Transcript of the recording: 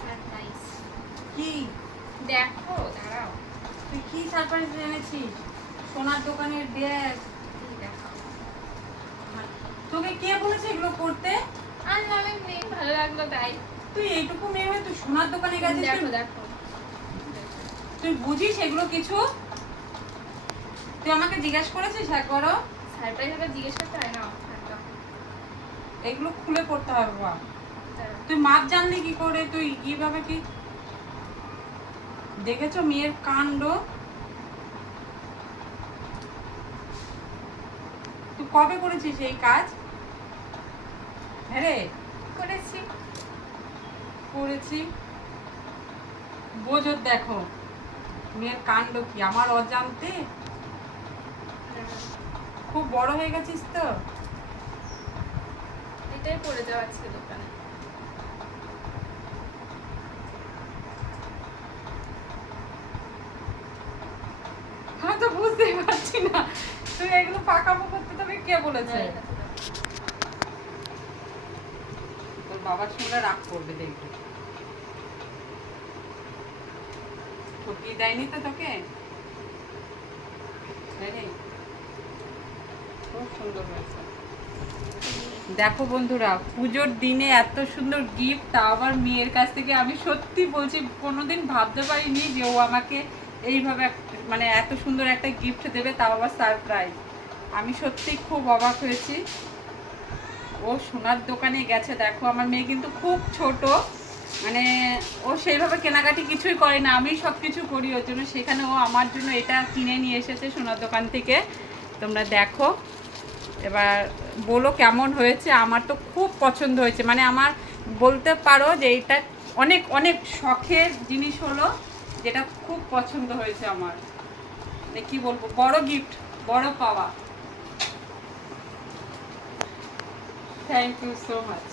Surprise. কি দেখো, দাঁড়াও। তুই কি সারপ্রাইজ এনেছিস? সোনার দোকানের ব্যাগ। দেখো, তোকে কে বলেছে এগুলো করতে? আনলাম এমনি, ভালো লাগলো তাই। তুই এইটুকু মেয়ে হয়ে তুই সোনার দোকানে গেছিস? দেখো দেখো, তুই বুঝিস এগুলো কিছু? তুই আমাকে জিজ্ঞেস করেছিস একবারও? সারপ্রাইজ আবার জিজ্ঞেস করতে হয় না। এগুলো খুলে পড়তে হবে বাবা। তুই মাপ জানলি কি করে? তুই কিভাবে কি দেখেছো মেয়ের কাণ্ড? তুই কবে করেছিস এই কাজ? হ্যাঁ রে, করেছি। বোঝো, দেখো মেয়ের কাণ্ড কি আমার অজান্তে। খুব বড় হয়ে গেছিস তো। এটাই পড়ে যাওয়া ছিল দোকানে। আমি তো বুঝতেই পারছি না তুই এগুলো পাকাবো করতে, তোকে কে বলেছে? তোর বাবার সঙ্গে রাগ করবে দেখবি। ঠকিয়ে দেয়নি তো তোকে? খুব সুন্দর হয়েছে। দেখো বন্ধুরা, পুজোর দিনে এত সুন্দর গিফট, তা আবার মেয়ের কাছ থেকে। আমি সত্যি বলছি, কোনোদিন ভাবতে পারিনি যে ও আমাকে এইভাবে মানে এত সুন্দর একটা গিফট দেবে, তাও আবার সারপ্রাইজ। আমি সত্যি খুব অবাক হয়েছি। ও সোনার দোকানে গেছে। দেখো আমার মেয়ে কিন্তু খুব ছোট, মানে ও সেইভাবে কেনাকাটি কিছুই করে না, আমি সব কিছু করি ওর জন্য। সেখানে ও আমার জন্য এটা কিনে নিয়ে এসেছে সোনার দোকান থেকে। তোমরা দেখো, এবার বলো কেমন হয়েছে। আমার তো খুব পছন্দ হয়েছে, মানে আমার বলতে পারো যে এটা অনেক অনেক শখের জিনিস হলো, যেটা খুব পছন্দ হয়েছে আমার। কি বলবো, বড় গিফট, বড় পাওয়া। Thank you so much.